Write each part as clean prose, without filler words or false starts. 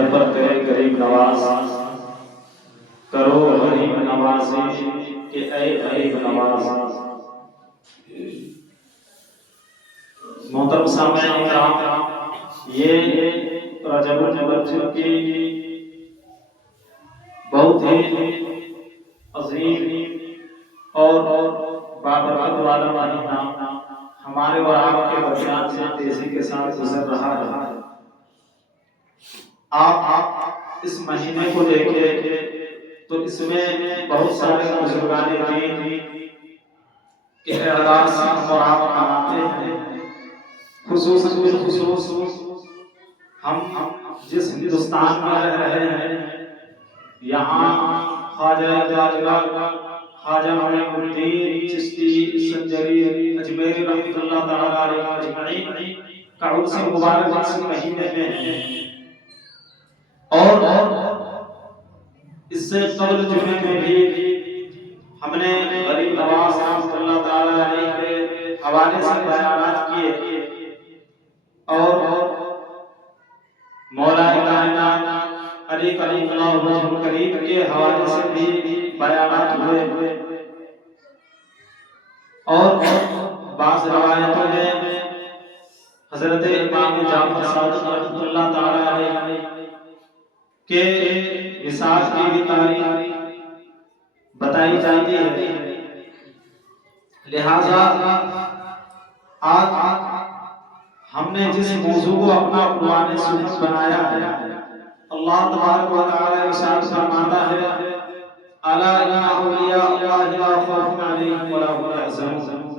در پر کرے غریب نواز، کرو غریب نوازی کہ اے غریب نواز۔ محترم سامعین کرام، یہ رجب المبارک کی بہت ہی عظیم اور بابرکت والا مہینہ ہمارے اور آپ کے درمیان سے تیزی کے ساتھ گزر رہا ہے۔ آپ اس مہینے کو دیکھیں تو اس میں بہت سارے بزرگان دین کے اعراض اور آپ مناتے ہیں۔ خصوصاً بالخصوص ہم جس ہندوستان میں رہ رہے ہیں، یہاں خواجہ خواجہ معین الدین چشتی سنجری اجمیری رحمۃ اللہ تعالی علیہ اجمعین کا عرس مبارک اس مہینے میں ہے، اور اس سے قبل جمعے میں بھی ہم نے غریب نواز رحمۃ اللہ تعالی علیہ کے حوالے سے بیانات کیے، اور مولا کائنات علی کریم اللہ وجہ کریم کے حوالے سے بھی بیانات ہوئے، اور بعض روایتوں میں حضرت امام جعفر صادق رحمۃ اللہ تعالی علیہ کے وصال کی بھی تاریخ بتائی جاتی ہے۔ لہذا آج ہم نے جس موضوع کو اپنا عنوان سنت بنایا ہے، اللہ تبارک و تعالی ارشاد فرماتا ہے الا ان اولیاء اللہ لا خوف علیہم ولا هم يحزنون،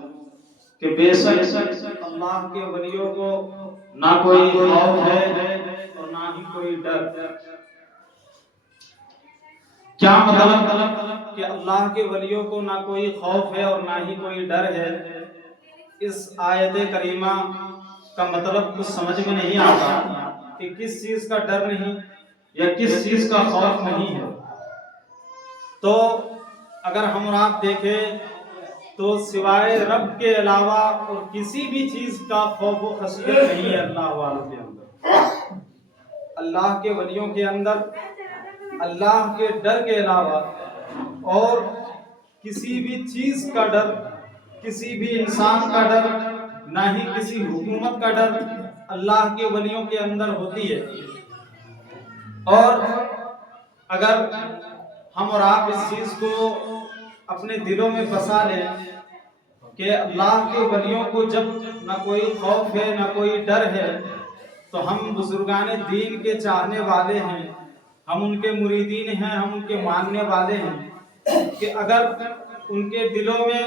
کہ بے شک اللہ کے ولیوں کو نہ کوئی خوف ہے اور نہ ہی کوئی ڈر۔ کیا مطلب کہ اللہ کے ولیوں کو نہ کوئی خوف ہے اور نہ ہی کوئی ڈر ہے؟ اس آیت کریمہ کا مطلب کچھ سمجھ میں نہیں آتا کہ کس چیز کا ڈر نہیں یا کس چیز کا خوف نہیں ہے۔ تو اگر ہم اور آپ دیکھیں تو سوائے رب کے علاوہ اور کسی بھی چیز کا خوف و خشیت نہیں ہے اللہ والوں کے اندر۔ اللہ کے ولیوں کے اندر اللہ کے ڈر کے علاوہ اور کسی بھی چیز کا ڈر، کسی بھی انسان کا ڈر، نہ ہی کسی حکومت کا ڈر اللہ کے ولیوں کے اندر ہوتی ہے۔ اور اگر ہم اور آپ اس چیز کو اپنے دلوں میں بسا لیں کہ اللہ کے ولیوں کو جب نہ کوئی خوف ہے نہ کوئی ڈر ہے، تو ہم بزرگان دین کے چاہنے والے ہیں، ہم ان کے مریدین ہیں، ہم ان کے ماننے والے ہیں، کہ اگر ان کے دلوں میں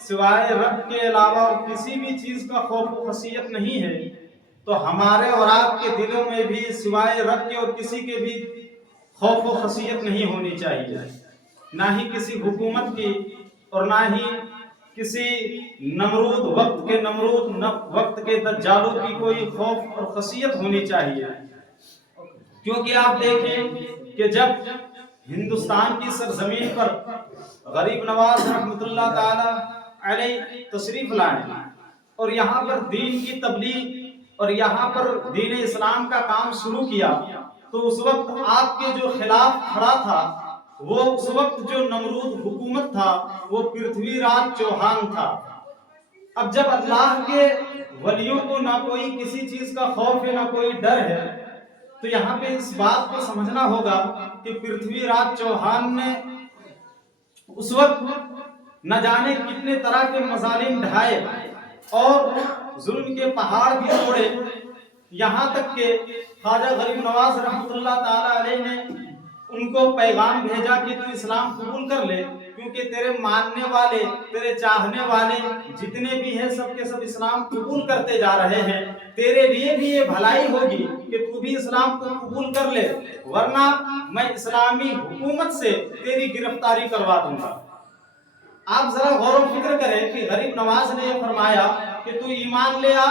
سوائے رب کے علاوہ اور کسی بھی چیز کا خوف و خشیت نہیں ہے، تو ہمارے اور آپ کے دلوں میں بھی سوائے رب کے اور کسی کے بھی خوف و خشیت نہیں ہونی چاہیے، نہ ہی کسی حکومت کی اور نہ ہی کسی نمرود وقت کے دجالوں کی کوئی خوف اور خشیت ہونی چاہیے۔ کیونکہ آپ دیکھیں کہ جب ہندوستان کی سرزمین پر غریب نواز رحمۃ اللہ تعالی علیہ تشریف لائے اور یہاں پر دین کی تبلیغ اور یہاں پر دین اسلام کا کام شروع کیا، تو اس وقت آپ کے جو خلاف کھڑا تھا وہ اس وقت جو نمرود حکومت تھا وہ پرتھوی راج چوہان تھا۔ اب جب اللہ کے ولیوں کو نہ کوئی کسی چیز کا خوف ہے نہ کوئی ڈر ہے، تو یہاں پہ اس بات کو سمجھنا ہوگا کہ پرتھوی راج چوہان نے اس وقت نہ جانے کتنے طرح کے مظالم ڈھائے اور ظلم کے پہاڑ بھی توڑے، یہاں تک کہ خواجہ غریب نواز رحمۃ اللہ تعالی علیہ نے ان کو پیغام بھیجا کہ تو اسلام قبول کر لے، کیونکہ تیرے ماننے والے، تیرے چاہنے والے جتنے بھی ہیں سب کے سب اسلام قبول کرتے جا رہے ہیں، تیرے لیے بھی یہ بھلائی ہوگی کہ تو بھی اسلام کو قبول کر لے، ورنہ میں اسلامی حکومت سے تیری گرفتاری کروا دوں گا۔ آپ ذرا غور و فکر کریں کہ غریب نواز نے یہ فرمایا کہ تو ایمان لے آ،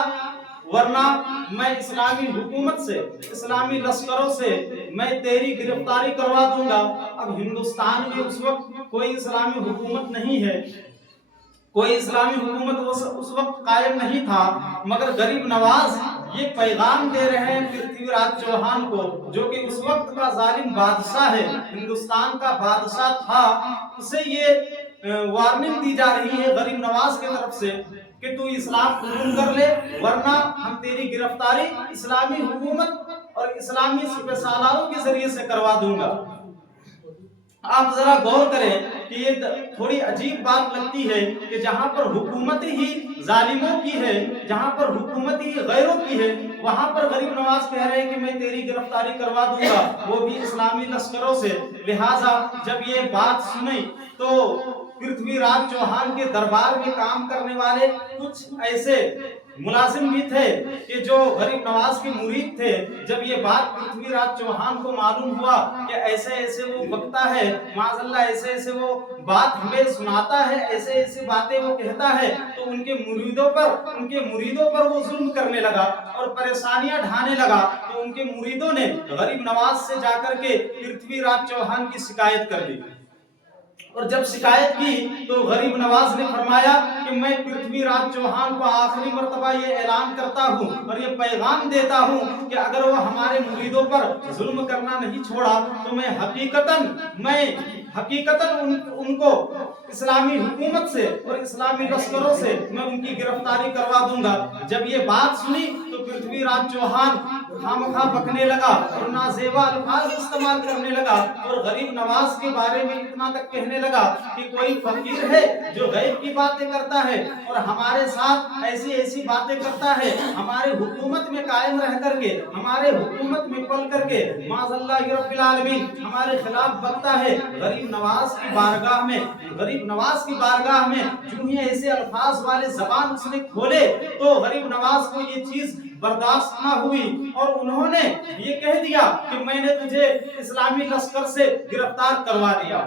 ورنہ میں اسلامی حکومت سے، اسلامی لشکروں سے میں تیری گرفتاری کروا دوں گا۔ اب ہندوستان میں اس وقت کوئی اسلامی حکومت نہیں ہے، کوئی اسلامی حکومت اس وقت قائم نہیں تھا، مگر غریب نواز یہ پیغام دے رہے ہیں پرتھوی راج چوہان کو، جو کہ اس وقت کا ظالم بادشاہ ہے، ہندوستان کا بادشاہ تھا، اسے یہ وارننگ دی جا رہی ہے غریب نواز کی طرف سے کہ تو اسلام قبول کر لے، ورنہ ہم تیری گرفتاری اسلامی حکومت اور اسلامی سپہ سالاروں کے ذریعے سے کروا دوں گا۔ آپ ذرا غور کریں کہ یہ تھوڑی عجیب بات لگتی ہے کہ جہاں پر حکومت ہی ظالموں کی ہے، جہاں پر حکومت ہی غیروں کی ہے، وہاں پر غریب نواز کہہ رہے ہیں کہ میں تیری گرفتاری کروا دوں گا، وہ بھی اسلامی لشکروں سے۔ لہٰذا جب یہ بات سنی تو پرتھوی راج چوہان کے دربار میں کام کرنے والے کچھ ایسے ملازم بھی تھے کہ جو غریب نواز کے مرید تھے، جب یہ بات پرتھوی راج چوہان کو معلوم ہوا کہ ایسے ایسے وہ بکتا ہے، معاذ اللہ ایسے ایسے وہ بات ہمیں سناتا ہے، ایسے ایسے باتیں وہ کہتا ہے، تو ان کے مریدوں پر وہ ظلم کرنے لگا اور پریشانیاں ڈھانے لگا، تو ان کے مریدوں نے غریب نواز سے جا کر کے پرتھوی راج چوہان کی شکایت کر دی۔ اور جب شکایت کی تو غریب نواز نے فرمایا کہ میں پرتھوی راج چوہان کو آخری مرتبہ یہ اعلان کرتا ہوں اور یہ پیغام دیتا ہوں کہ اگر وہ ہمارے مریدوں پر ظلم کرنا نہیں چھوڑا تو میں حقیقتاً ان کو اسلامی حکومت سے اور اسلامی لشکروں سے میں ان کی گرفتاری کروا دوں گا۔ جب یہ بات سنی تو پرتھوی راج چوہان خامخواہ بکنے لگا اور نازیبا الفاظ استعمال کرنے لگا اور غریب نواز کے بارے میں اتنا تک کہنے لگا کہ کوئی فقیر ہے جو غیب کی باتیں کرتا ہے اور ہمارے ساتھ ایسی ایسی باتیں کرتا ہے، ہمارے حکومت میں قائم رہ کر کے، ہمارے حکومت میں پل کر کے معاذ اللہ رب العالمین ہمارے خلاف بکتا ہے۔ غریب نواز کی بارگاہ میں جو ہی ایسے الفاظ والے زبان اس نے کھولے تو غریب نواز کو یہ چیز برداشت نہ ہوئی اور انہوں نے یہ کہہ دیا کہ میں نے تجھے اسلامی لشکر سے گرفتار کروا دیا۔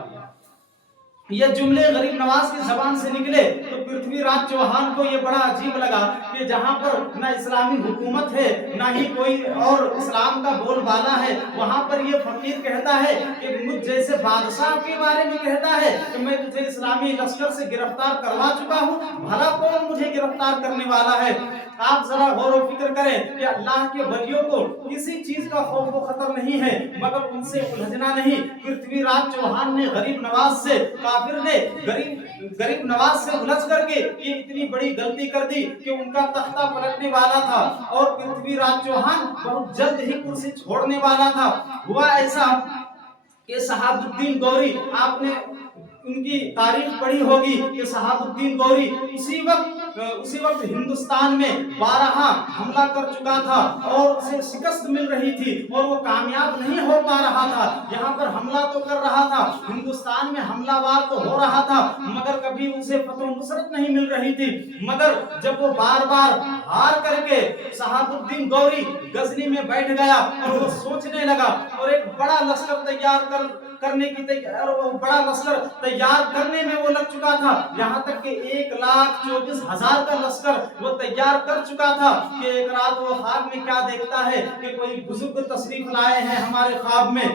یہ جملے غریب نواز کی زبان سے نکلے تو پرتھوی راج چوہان کو یہ بڑا عجیب لگا کہ جہاں پر نہ اسلامی حکومت ہے نہ ہی کوئی اور اسلام کا بول بالا ہے، وہاں پر یہ فقیر کہتا ہے کہ مجھ جیسے بادشاہ کے بارے میں کہتا ہے کہ میں تجھے اسلامی لشکر سے گرفتار کروا چکا ہوں، بھلا کون مجھے گرفتار کرنے والا ہے؟ آپ ذرا غور و فکر کریں کہ اللہ کے ولیوں کو کسی چیز کا خوف و خطر نہیں ہے مگر ان سے الجھنا نہیں۔ پرتھوی راج چوہان نے غریب نواز سے، کافر نے غریب نواز سے الجھ کر کے یہ اتنی بڑی غلطی کر دی کہ ان کا تختہ پلٹنے والا تھا اور پرتھوی راج چوہان بہت جلد ہی کرسی چھوڑنے والا تھا۔ ہوا ایسا کہ صحاب الدین گوری، آپ نے ان کی تاریخ پڑھی ہوگی کہ صحاب الدین گوری اسی وقت ہندوستان میں 12 حملہ کر چکا تھا اور اسے شکست مل رہی تھی اور وہ کامیاب نہیں ہو پا رہا تھا۔ یہاں پر حملہ تو کر رہا تھا، ہندوستان میں حملہ وار تو ہو رہا تھا مگر کبھی اسے فتح و نصرت نہیں مل رہی تھی۔ مگر جب وہ بار بار ہار کر کے صحاب الدین گوری غزنی میں بیٹھ گیا اور وہ سوچنے لگا اور ایک بڑا لشکر کرنے میں وہ لگ چکا تھا، یہاں تک کہ 1,24,000 کا لشکر وہ تیار کر چکا تھا کہ ایک رات وہ خواب میں کیا دیکھتا ہے کہ کوئی بزرگ تشریف لائے ہیں ہمارے خواب میں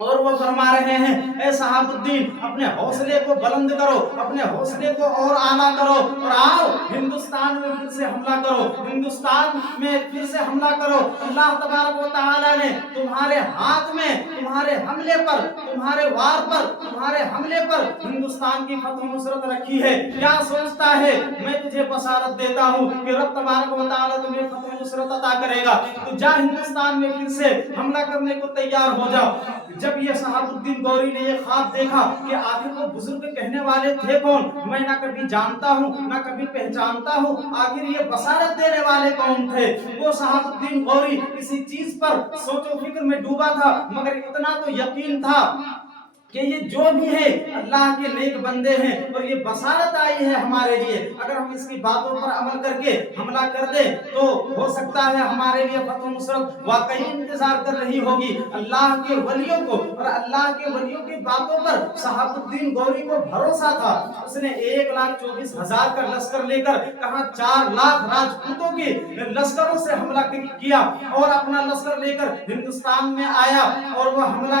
اور وہ فرما رہے ہیں اے صحاب الدین اپنے حوصلے کو بلند کرو، اپنے حوصلے کو اور اعلیٰ کرو اور آؤ ہندوستان میں پھر سے حملہ کرو، ہندوستان میں پھر سے حملہ کرو۔ اللہ تبارک و تعالی نے تمہارے ہاتھ میں، تمہارے حملے پر، تمہارے وار پر، تمہارے حملے پر ہندوستان کی فتح و نصرت رکھی ہے۔ کیا سوچتا ہے میں تجھے بشارت دیتا ہوں کہ رب تبارک و تعالی تمہیں فتح و نصرت عطا کرے گا، تو جا ہندوستان میں پھر سے حملہ کرنے کو تیار ہو جاؤ۔ جب یہ صحاب الدین گوری نے یہ خواب دیکھا کہ آخر وہ بزرگ کہنے والے تھے کون، میں نہ کبھی جانتا ہوں نہ کبھی پہچانتا ہوں، آخر یہ بصارت دینے والے کون تھے؟ وہ صحاب الدین گوری کسی چیز پر سوچ و فکر میں ڈوبا تھا مگر اتنا تو یقین تھا کہ یہ جو بھی ہے اللہ کے نیک بندے ہیں اور یہ بصارت آئی ہے ہمارے لیے، اگر ہم اس کی باتوں پر عمل کر کے حملہ کر دیں تو ہو سکتا ہے ہمارے لیے فتح و نصرت واقعی انتظار کر رہی ہوگی۔ اللہ کے ولیوں کو اور اللہ کے ولیوں کی باتوں پر صحاب الدین گوری کو بھروسہ تھا۔ اس نے 1,24,000 کا لشکر لے کر کہاں 4 لاکھ راجپوتوں کے لشکروں سے حملہ کیا اور اپنا لشکر لے کر ہندوستان میں آیا اور وہ حملہ